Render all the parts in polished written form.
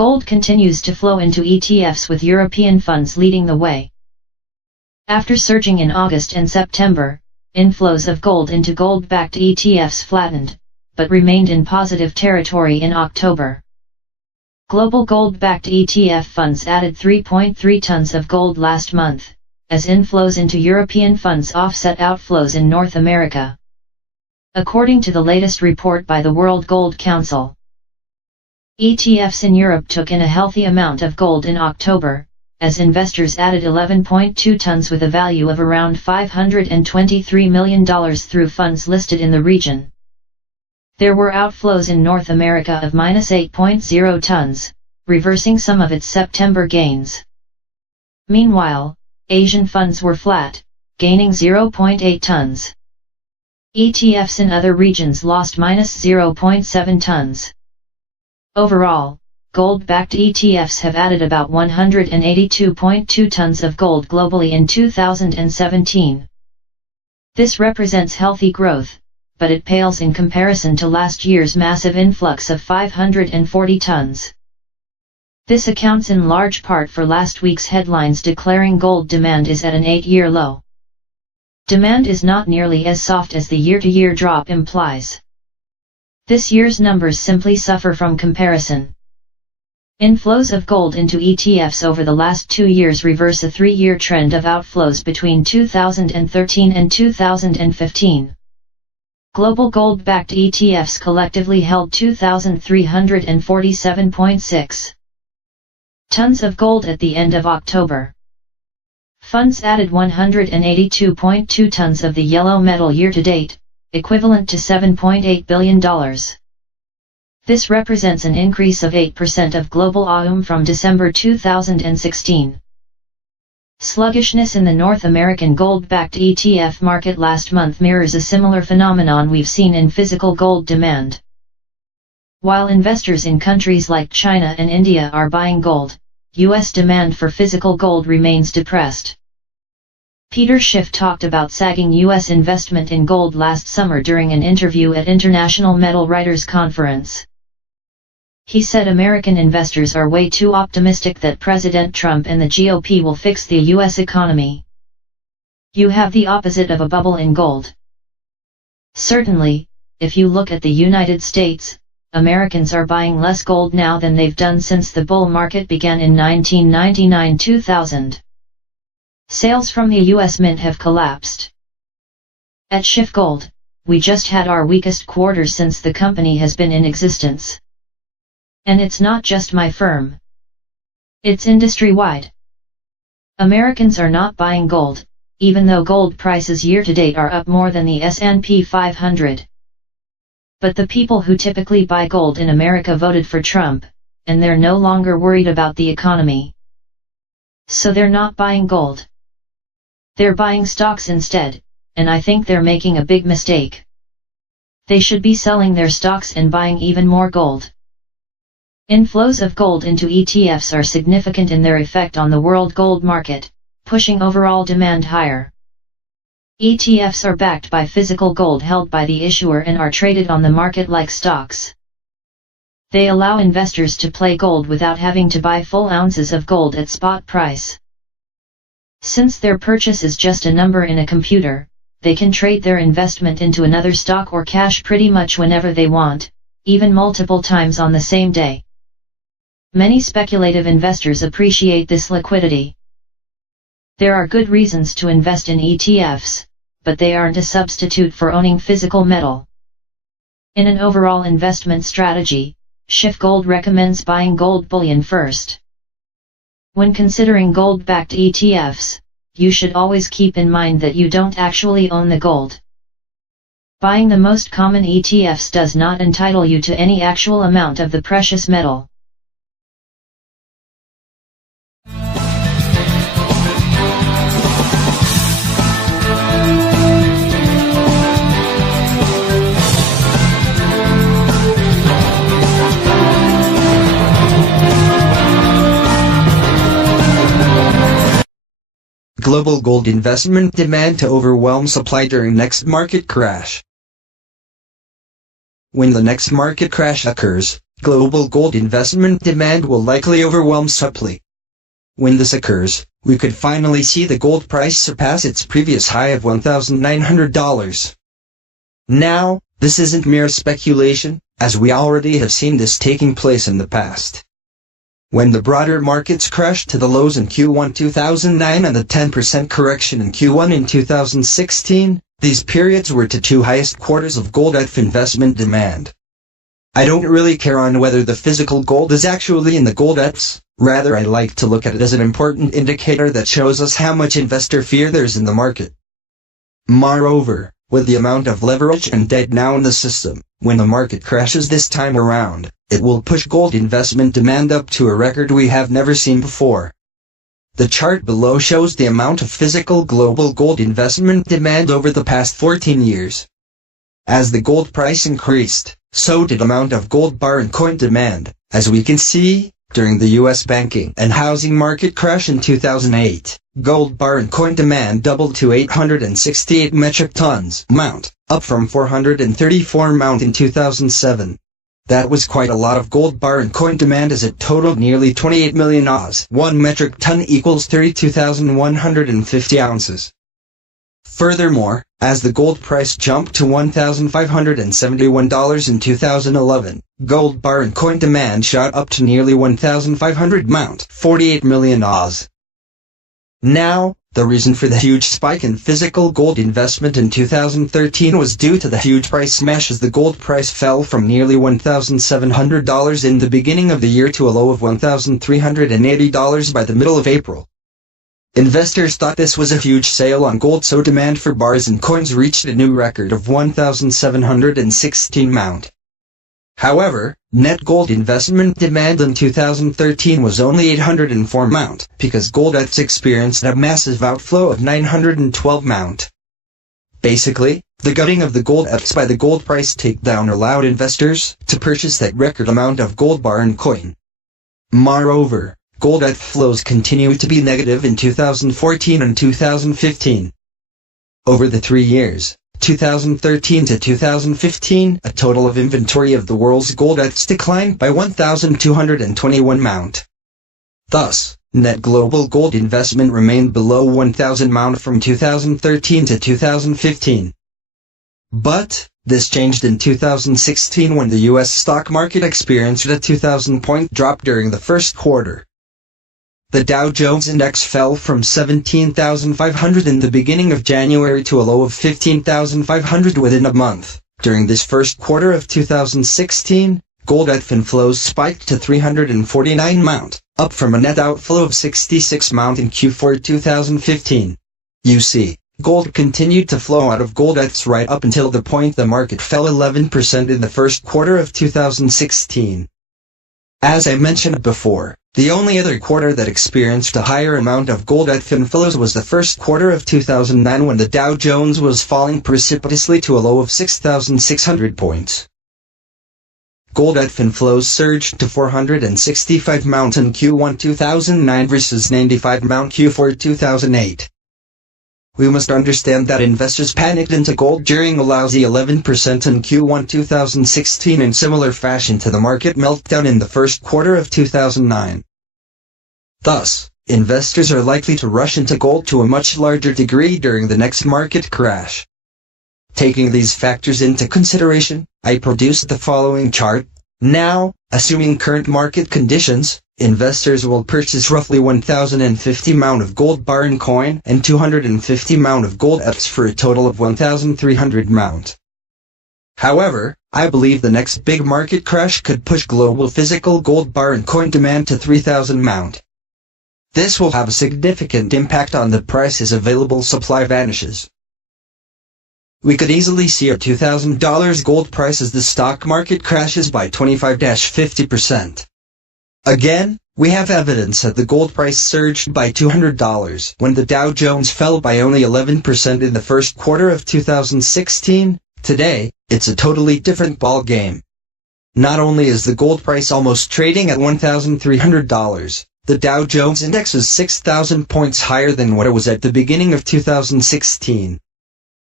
Gold continues to flow into ETFs with European funds leading the way. After surging in August and September, inflows of gold into gold-backed ETFs flattened, but remained in positive territory in October. Global gold-backed ETF funds added 3.3 tons of gold last month, as inflows into European funds offset outflows in North America. According to the latest report by the World Gold Council, ETFs in Europe took in a healthy amount of gold in October, as investors added 11.2 tons with a value of around $523 million through funds listed in the region. There were outflows in North America of -8.0 tons, reversing some of its September gains. Meanwhile, Asian funds were flat, gaining 0.8 tons. ETFs in other regions lost -0.7 tons. Overall, gold-backed ETFs have added about 182.2 tons of gold globally in 2017. This represents healthy growth, but it pales in comparison to last year's massive influx of 540 tons. This accounts in large part for last week's headlines declaring gold demand is at an 8-year low. Demand is not nearly as soft as the year-to-year drop implies. This year's numbers simply suffer from comparison. Inflows of gold into ETFs over the last 2 years reverse a 3-year trend of outflows between 2013 and 2015. Global gold-backed ETFs collectively held 2,347.6 tons of gold at the end of October. Funds added 182.2 tons of the yellow metal year-to-date, equivalent to $7.8 billion. This represents an increase of 8% of global AUM from December 2016. Sluggishness in the North American gold-backed ETF market last month mirrors a similar phenomenon we've seen in physical gold demand. While investors in countries like China and India are buying gold, U.S. demand for physical gold remains depressed. Peter Schiff talked about sagging U.S. investment in gold last summer during an interview at International Metal Writers Conference. He said American investors are way too optimistic that President Trump and the GOP will fix the U.S. economy. You have the opposite of a bubble in gold. Certainly, if you look at the United States, Americans are buying less gold now than they've done since the bull market began in 1999-2000. Sales from the U.S. Mint have collapsed. At Schiff Gold, we just had our weakest quarter since the company has been in existence. And it's not just my firm. It's industry-wide. Americans are not buying gold, even though gold prices year-to-date are up more than the S&P 500. But the people who typically buy gold in America voted for Trump, and they're no longer worried about the economy. So they're not buying gold. They're buying stocks instead, and I think they're making a big mistake. They should be selling their stocks and buying even more gold. Inflows of gold into ETFs are significant in their effect on the world gold market, pushing overall demand higher. ETFs are backed by physical gold held by the issuer and are traded on the market like stocks. They allow investors to play gold without having to buy full ounces of gold at spot price. Since their purchase is just a number in a computer, they can trade their investment into another stock or cash pretty much whenever they want, even multiple times on the same day. Many speculative investors appreciate this liquidity. There are good reasons to invest in ETFs, but they aren't a substitute for owning physical metal. In an overall investment strategy, Schiff Gold recommends buying gold bullion first. When considering gold-backed ETFs, you should always keep in mind that you don't actually own the gold. Buying the most common ETFs does not entitle you to any actual amount of the precious metal. Global gold investment demand to overwhelm supply during next market crash. When the next market crash occurs, global gold investment demand will likely overwhelm supply. When this occurs, we could finally see the gold price surpass its previous high of $1,900. Now, this isn't mere speculation, as we already have seen this taking place in the past. When the broader markets crashed to the lows in Q1 2009 and the 10% correction in Q1 in 2016, these periods were the two highest quarters of gold investment demand. I don't really care on whether the physical gold is actually in the gold ETFs, rather I like to look at it as an important indicator that shows us how much investor fear there is in the market. Moreover, with the amount of leverage and debt now in the system, when the market crashes this time around, it will push gold investment demand up to a record we have never seen before. The chart below shows the amount of physical global gold investment demand over the past 14 years. As the gold price increased, so did amount of gold bar and coin demand, as we can see, during the U.S. banking and housing market crash in 2008, gold bar and coin demand doubled to 868 metric tons amount, up from 434 amount in 2007. That was quite a lot of gold bar and coin demand as it totaled nearly 28 million Oz. 1 metric ton equals 32,150 ounces. Furthermore, as the gold price jumped to $1,571 in 2011, gold bar and coin demand shot up to nearly 1,500 mount, 48 million Oz. Now, the reason for the huge spike in physical gold investment in 2013 was due to the huge price smash as the gold price fell from nearly $1,700 in the beginning of the year to a low of $1,380 by the middle of April. Investors thought this was a huge sale on gold, so demand for bars and coins reached a new record of 1,716 mount. However, net gold investment demand in 2013 was only 804 mount, because gold ETFs experienced a massive outflow of 912 mount. Basically, the gutting of the gold ETFs by the gold price takedown allowed investors to purchase that record amount of gold bar and coin. Moreover, gold ETF flows continued to be negative in 2014 and 2015. Over the 3 years, 2013 to 2015, a total of inventory of the world's gold ETFs declined by 1,221 mount. Thus, net global gold investment remained below 1,000 mount from 2013 to 2015. But, this changed in 2016 when the U.S. stock market experienced a 2,000-point drop during the first quarter. The Dow Jones Index fell from 17,500 in the beginning of January to a low of 15,500 within a month. During this first quarter of 2016, gold ETF inflows spiked to 349 mount, up from a net outflow of 66 mount in Q4 2015. You see, gold continued to flow out of gold ETFs right up until the point the market fell 11% in the first quarter of 2016. As I mentioned before, the only other quarter that experienced a higher amount of gold ETF inflows was the first quarter of 2009 when the Dow Jones was falling precipitously to a low of 6,600 points. Gold ETF inflows surged to 465 mount in Q1 2009 versus 95 mount Q4 2008. We must understand that investors panicked into gold during a lousy 11% in Q1 2016 in similar fashion to the market meltdown in the first quarter of 2009. Thus, investors are likely to rush into gold to a much larger degree during the next market crash. Taking these factors into consideration, I produced the following chart. Now, assuming current market conditions, investors will purchase roughly 1,050 mount of gold bar and coin and 250 mount of gold ETFs for a total of 1,300 mount. However, I believe the next big market crash could push global physical gold bar and coin demand to 3,000 mount. This will have a significant impact on the price as available supply vanishes. We could easily see a $2,000 gold price as the stock market crashes by 25-50%. Again, we have evidence that the gold price surged by $200 when the Dow Jones fell by only 11% in the first quarter of 2016. Today, it's a totally different ball game. Not only is the gold price almost trading at $1,300, the Dow Jones Index is 6,000 points higher than what it was at the beginning of 2016.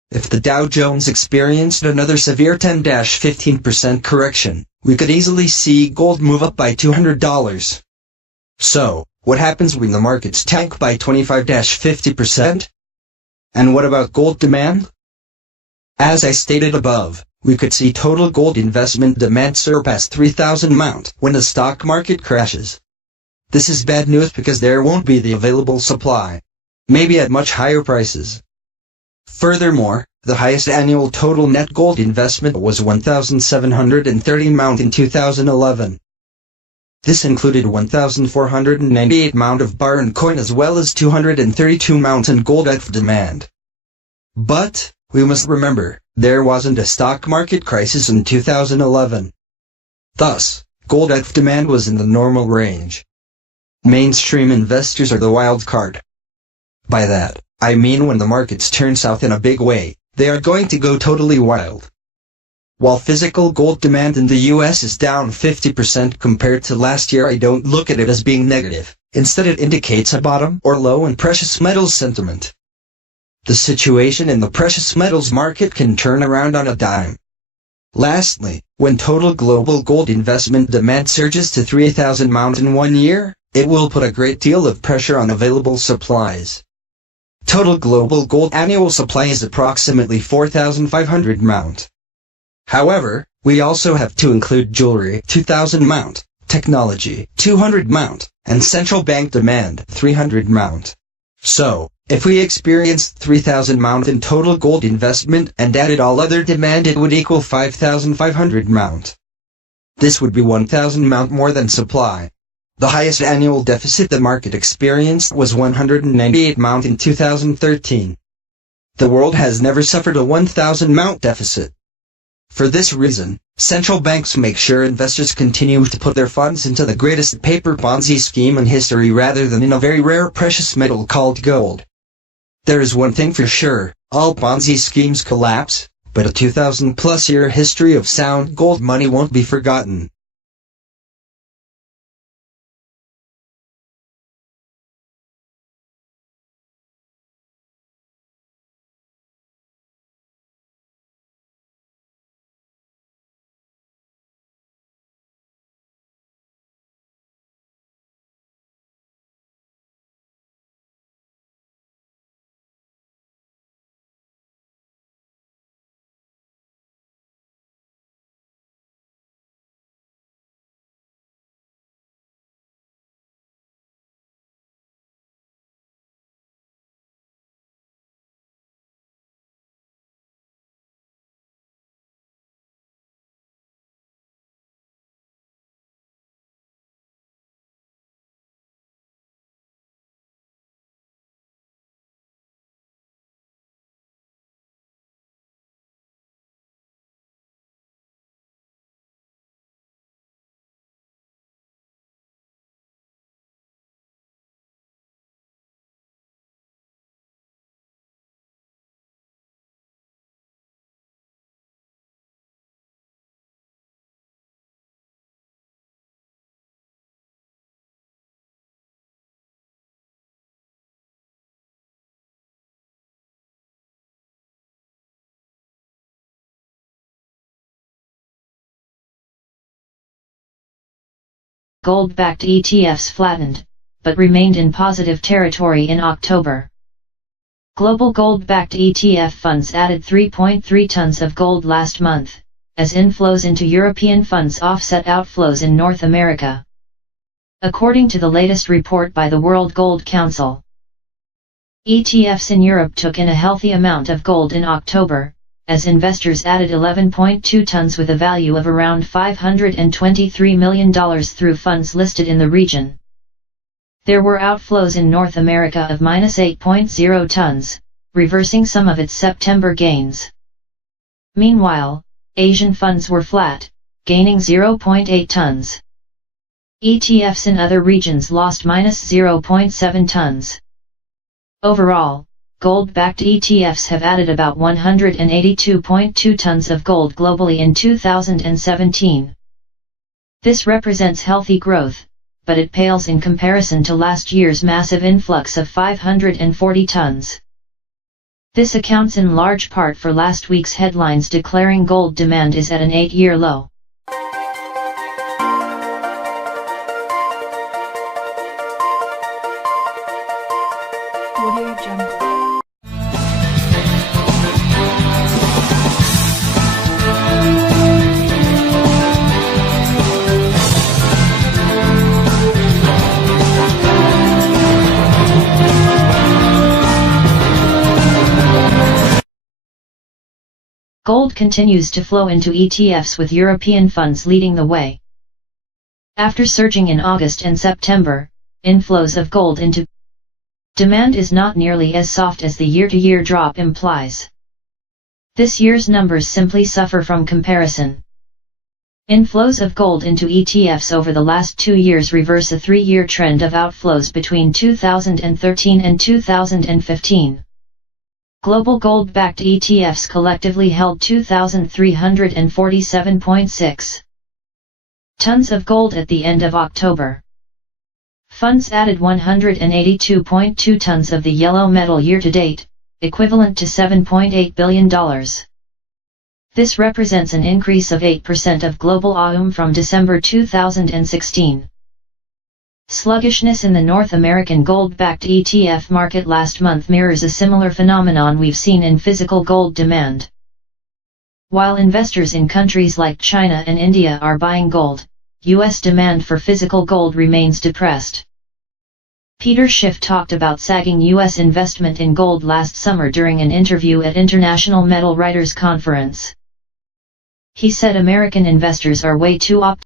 If the Dow Jones experienced another severe 10-15% correction, we could easily see gold move up by $200. So, what happens when the markets tank by 25-50%? And what about gold demand? As I stated above, we could see total gold investment demand surpass 3,000 Mt when the stock market crashes. This is bad news because there won't be the available supply, maybe at much higher prices. Furthermore, the highest annual total net gold investment was 1,730 Mt in 2011. This included 1,498 Mt of bar and coin as well as 232 Mt in gold at demand. But, we must remember, there wasn't a stock market crisis in 2011. Thus, gold at demand was in the normal range. Mainstream investors are the wild card. By that, I mean when the markets turn south in a big way, they are going to go totally wild. While physical gold demand in the US is down 50% compared to last year, I don't look at it as being negative. Instead, it indicates a bottom or low in precious metals sentiment. The situation in the precious metals market can turn around on a dime. Lastly, when total global gold investment demand surges to 3,000 Mt in 1 year, it will put a great deal of pressure on available supplies. Total global gold annual supply is approximately 4,500 Mt. However, we also have to include jewelry 2,000 Mt, technology 200 Mt, and central bank demand 300 Mt. So, if we experienced 3,000 Mt in total gold investment and added all other demand, it would equal 5,500 Mt. This would be 1,000 Mt more than supply. The highest annual deficit the market experienced was 198 Mt in 2013. The world has never suffered a 1,000 Mt deficit. For this reason, central banks make sure investors continue to put their funds into the greatest paper Ponzi scheme in history rather than in a very rare precious metal called gold. There is one thing for sure, all Ponzi schemes collapse, but a 2,000+ year history of sound gold money won't be forgotten. Gold-backed ETFs flattened, but remained in positive territory in October. Global gold-backed ETF funds added 3.3 tons of gold last month, as inflows into European funds offset outflows in North America. According to the latest report by the World Gold Council, ETFs in Europe took in a healthy amount of gold in October, as investors added 11.2 tons with a value of around $523 million through funds listed in the region. There were outflows in North America of -8.0 tons, reversing some of its September gains. Meanwhile, Asian funds were flat, gaining 0.8 tons. ETFs in other regions lost -0.7 tons. Overall, gold-backed ETFs have added about 182.2 tons of gold globally in 2017. This represents healthy growth, but it pales in comparison to last year's massive influx of 540 tons. This accounts in large part for last week's headlines declaring gold demand is at an 8-year low. Audio Jungle. Gold continues to flow into ETFs with European funds leading the way. After surging in August and September, inflows of gold into demand is not nearly as soft as the year-to-year drop implies. This year's numbers simply suffer from comparison. Inflows of gold into ETFs over the last 2 years reverse a 3-year trend of outflows between 2013 and 2015. Global gold-backed ETFs collectively held 2,347.6 tons of gold at the end of October. Funds added 182.2 tons of the yellow metal year-to-date, equivalent to $7.8 billion. This represents an increase of 8% of global AUM from December 2016. Sluggishness in the North American gold-backed ETF market last month mirrors a similar phenomenon we've seen in physical gold demand. While investors in countries like China and India are buying gold, U.S. demand for physical gold remains depressed. Peter Schiff talked about sagging U.S. investment in gold last summer during an interview at International Metal Writers Conference. He said American investors are way too optimistic